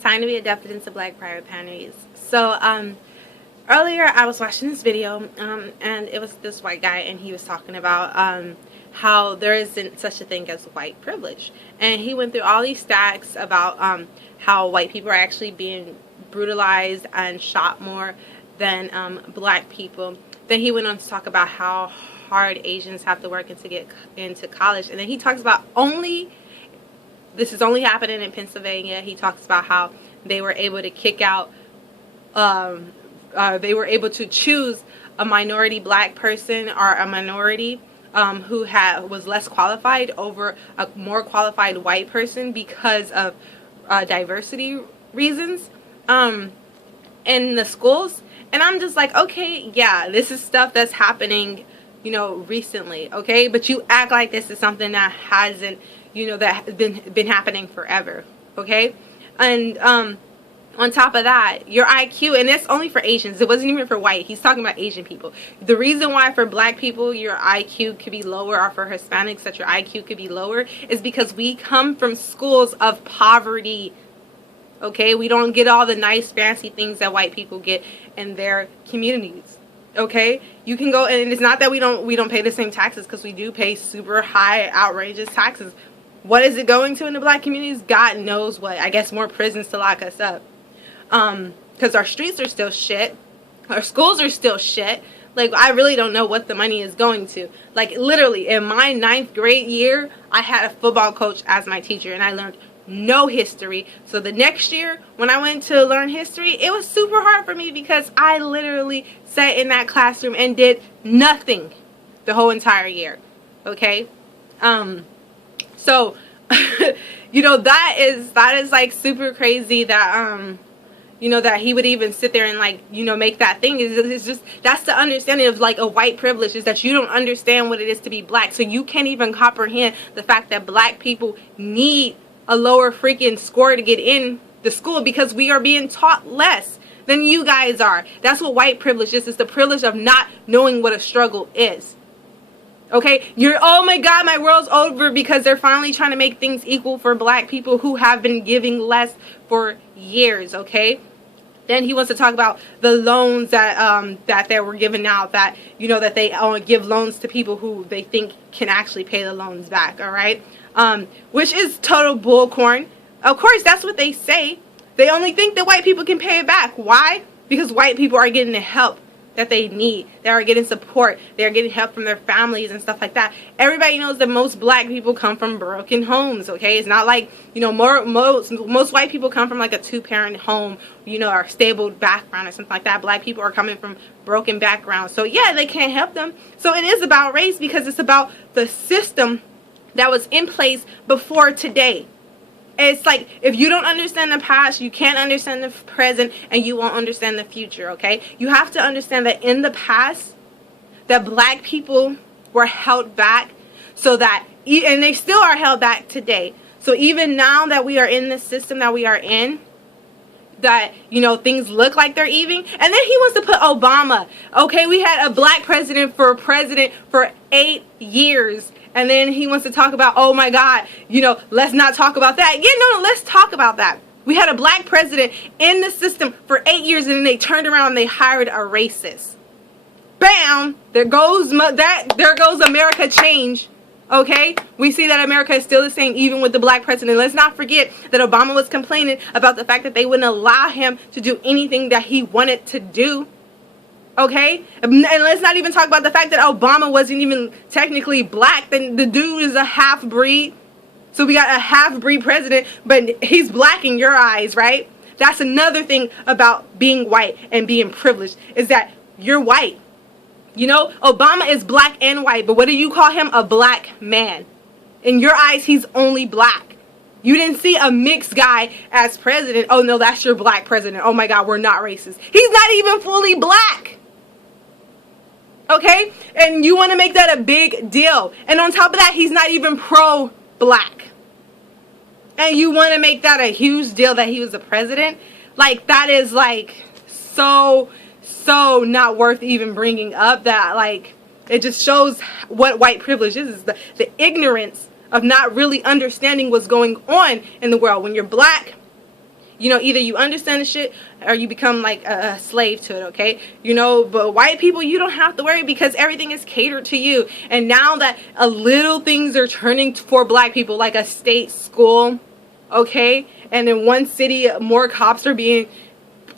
Time to be adopted into Black private panties. So, earlier I was watching this video, and it was this white guy, and he was talking about, how there isn't such a thing as white privilege. And he went through all these stats about, how white people are actually being brutalized and shot more than, black people. Then he went on to talk about how hard Asians have to work to get into college. And then he talks about this is only happening in Pennsylvania. He talks about how they were able to kick out, they were able to choose a minority black person or a minority who was less qualified over a more qualified white person because of diversity reasons in the schools. And I'm just like, okay, yeah, this is stuff that's happening, recently, okay? But you act like this is something that hasn't, that has been happening forever, okay? And on top of that, your IQ, and that's only for Asians. It wasn't even for white. He's talking about Asian people. The reason why for black people your IQ could be lower, or for Hispanics that your IQ could be lower, is because we come from schools of poverty. Okay, we don't get all the nice fancy things that white people get in their communities. Okay, you can go, and it's not that we don't pay the same taxes, because we do pay super high, outrageous taxes. What is it going to in the black communities? God knows what. I guess more prisons to lock us up. Because our streets are still shit. Our schools are still shit. Like, I really don't know what the money is going to. Like, literally, in my 9th grade year, I had a football coach as my teacher, and I learned no history. So the next year when I went to learn history, it was super hard for me because I literally sat in that classroom and did nothing the whole entire year. Okay, so that is like super crazy that that he would even sit there and make that thing. It's just, that's the understanding of like a white privilege, is that you don't understand what it is to be black. So you can't even comprehend the fact that black people need a lower freaking score to get in the school because we are being taught less than you guys are. That's what white privilege is. It's the privilege of not knowing what a struggle is. Okay, oh my God, my world's over because they're finally trying to make things equal for black people who have been giving less for years. Okay, then he wants to talk about the loans that they were giving out, that that they give loans to people who they think can actually pay the loans back. All right. Which is total bullcorn. Of course, that's what they say. They only think that white people can pay it back. Why? Because white people are getting the help that they need. They are getting support. They are getting help from their families and stuff like that. Everybody knows that most black people come from broken homes, okay? It's not like, most white people come from like a 2-parent home, or stable background or something like that. Black people are coming from broken backgrounds. So yeah, they can't help them. So it is about race because it's about the system that was in place before today. It's like, if you don't understand the past, you can't understand the present, and you won't understand the future, okay? You have to understand that in the past, that black people were held back, so that, and they still are held back today. So even now that we are in the system that we are in, that, things look like they're even. And then he wants to put Obama. Okay, we had a black president for 8 years. And then he wants to talk about, oh my God, let's not talk about that. Yeah, no, let's talk about that. We had a black president in the system for 8 years, and then they turned around and they hired a racist. Bam! There goes America change. Okay? We see that America is still the same even with the black president. Let's not forget that Obama was complaining about the fact that they wouldn't allow him to do anything that he wanted to do. Okay? And let's not even talk about the fact that Obama wasn't even technically black. Then the dude is a half-breed. So we got a half-breed president, but he's black in your eyes, right? That's another thing about being white and being privileged, is that you're white. Obama is black and white, but what do you call him? A black man. In your eyes, he's only black. You didn't see a mixed guy as president. Oh no, that's your black president. Oh my God, we're not racist. He's not even fully black. Okay? And you want to make that a big deal. And on top of that, he's not even pro-black. And you want to make that a huge deal that he was a president? Like, that is like so not worth even bringing up. That, like, it just shows what white privilege is the ignorance of not really understanding what's going on in the world. When you're black, You know, either you understand the shit or you become like a slave to it, okay? You know, but white people, you don't have to worry because everything is catered to you. And now that a little things are turning for black people, like a state school, okay? And in one city, more cops are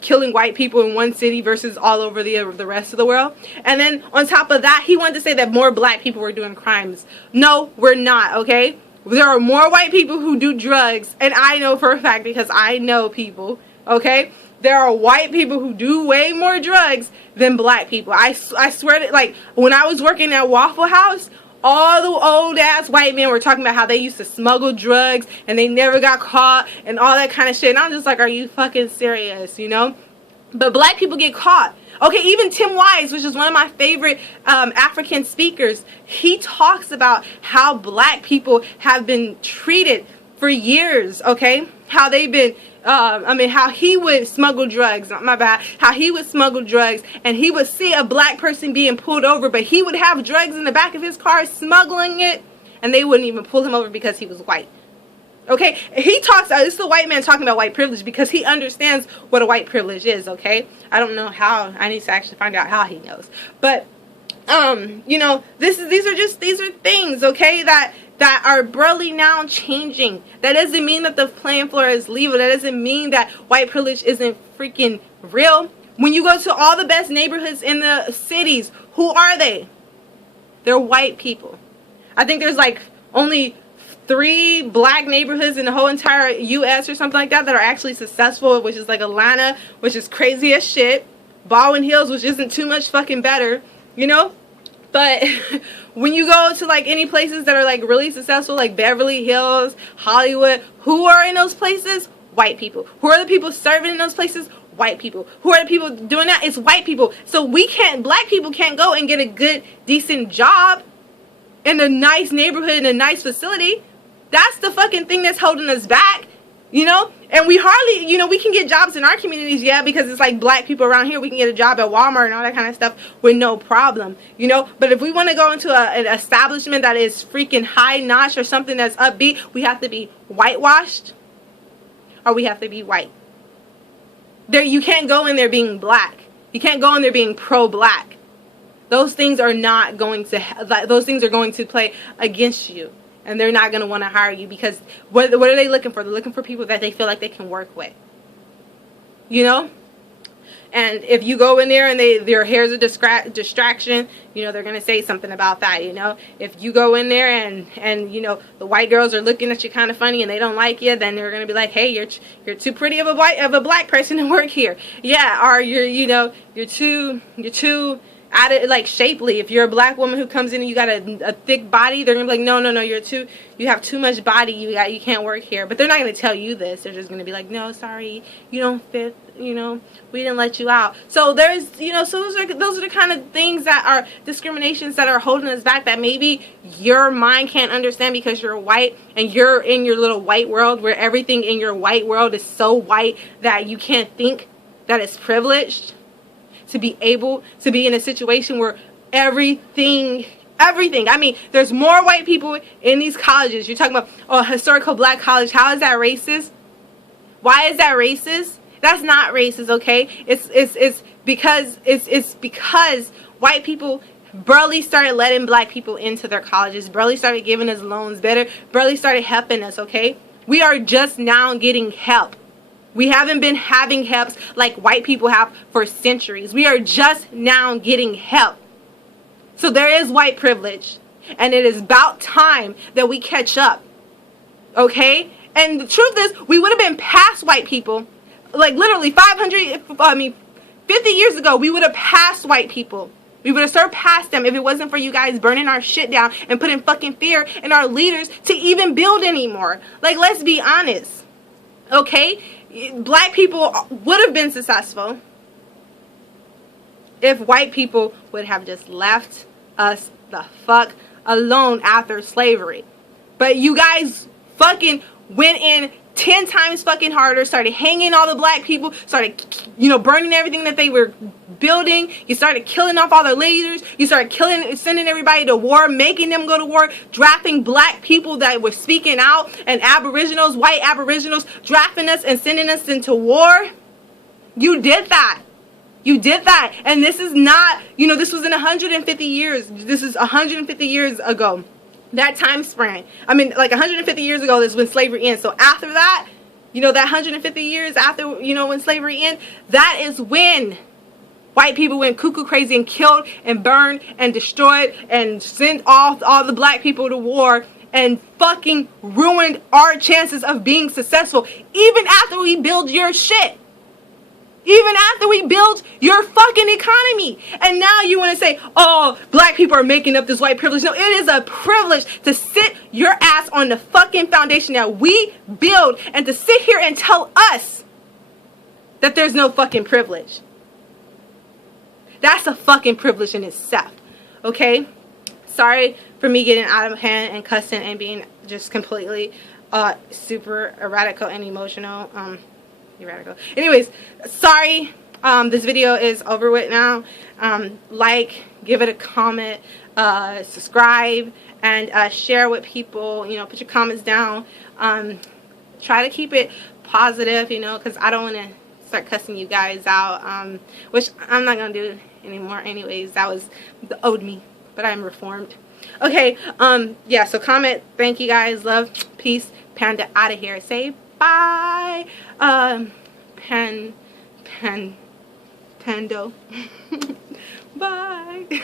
killing white people in one city versus all over the rest of the world. And then on top of that, he wanted to say that more black people were doing crimes. No, we're not, okay? There are more white people who do drugs, and I know for a fact because I know people, okay? There are white people who do way more drugs than black people. I swear to, like, when I was working at Waffle House, all the old ass white men were talking about how they used to smuggle drugs and they never got caught and all that kind of shit. And I'm just like, are you fucking serious, you know? But black people get caught. Okay, even Tim Wise, which is one of my favorite African speakers, he talks about how black people have been treated for years, okay? How they've been, how he would smuggle drugs, not my bad, how he would smuggle drugs, and he would see a black person being pulled over, but he would have drugs in the back of his car smuggling it, and they wouldn't even pull him over because he was white. Okay, he talks, this is a white man talking about white privilege because he understands what a white privilege is, okay? I don't know how, I need to actually find out how he knows. But, you know, these are things, okay, that are barely now changing. That doesn't mean that the playing floor is level. That doesn't mean that white privilege isn't freaking real. When you go to all the best neighborhoods in the cities, who are they? They're white people. I think there's like only 3 black neighborhoods in the whole entire U.S. or something like that are actually successful, which is like Atlanta, which is crazy as shit. Baldwin Hills, which isn't too much fucking better, you know? But when you go to like any places that are like really successful, like Beverly Hills, Hollywood, who are in those places? White people. Who are the people serving in those places? White people. Who are the people doing that? It's white people. So black people can't go and get a good, decent job in a nice neighborhood, in a nice facility. That's the fucking thing that's holding us back, you know? And we hardly, you know, we can get jobs in our communities, yeah, because it's like black people around here. We can get a job at Walmart and all that kind of stuff with no problem, you know? But if we want to go into an establishment that is freaking high-notch or something that's upbeat, we have to be whitewashed or we have to be white. You can't go in there being black. You can't go in there being pro-black. Those things are not going to, those things are going to play against you. And they're not going to want to hire you because what are they looking for? They're looking for people that they feel like they can work with. You know? And if you go in there and their hair's a distraction, you know, they're going to say something about that, you know? If you go in there and you know, the white girls are looking at you kind of funny and they don't like you, then they're going to be like, hey, you're too pretty of a black person to work here. Yeah, or you're too like shapely. If you're a black woman who comes in and you got a thick body, they're gonna be like, no, you have too much body, you can't work here. But they're not gonna tell you this. They're just gonna be like, no, sorry, you don't fit, you know, we didn't let you out. So there's, you know, so those are the kind of things that are discriminations that are holding us back, that maybe your mind can't understand because you're white and you're in your little white world where everything in your white world is so white that you can't think that it's privileged to be able to be in a situation where everything, I mean, there's more white people in these colleges. You're talking about, oh, historical black college. How is that racist? Why is that racist? That's not racist, okay? It's because white people barely started letting black people into their colleges, barely started giving us loans better, barely started helping us, okay? We are just now getting help. We haven't been having helps like white people have for centuries. We are just now getting help. So there is white privilege. And it is about time that we catch up. Okay? And the truth is, we would have been past white people. Like literally 50 years ago, we would have passed white people. We would have surpassed them if it wasn't for you guys burning our shit down and putting fucking fear in our leaders to even build anymore. Like, let's be honest. Okay? Black people would have been successful if white people would have just left us the fuck alone after slavery. But you guys fucking went in 10 times fucking harder, started hanging all the black people, started, you know, burning everything that they were building. You started killing off all the leaders. You started sending everybody to war, making them go to war, drafting black people that were speaking out, and aboriginals, white aboriginals, drafting us and sending us into war. You did that. You did that. And this is not, you know, this was in 150 years. This is 150 years ago. That time span. I mean, like 150 years ago is when slavery ends. So after that, you know, that 150 years after, you know, when slavery ends, that is when white people went cuckoo crazy and killed and burned and destroyed and sent all the black people to war and fucking ruined our chances of being successful. Even after we build your shit. Even after we build your fucking economy. And now you want to say, oh, black people are making up this white privilege. No, it is a privilege to sit your ass on the fucking foundation that we build and to sit here and tell us that there's no fucking privilege. That's a fucking privilege in itself. Okay? Sorry for me getting out of hand and cussing and being just completely super radical and emotional. Radical. Anyways, sorry. This video is over with now. Like, give it a comment, subscribe, and share with people. You know, put your comments down. Try to keep it positive, you know, because I don't want to start cussing you guys out, which I'm not gonna do anymore anyways. That was the owed me, but I'm reformed. Okay, yeah, so comment. Thank you guys. Love, peace, Panda out of here. Say bye. Pando. Bye.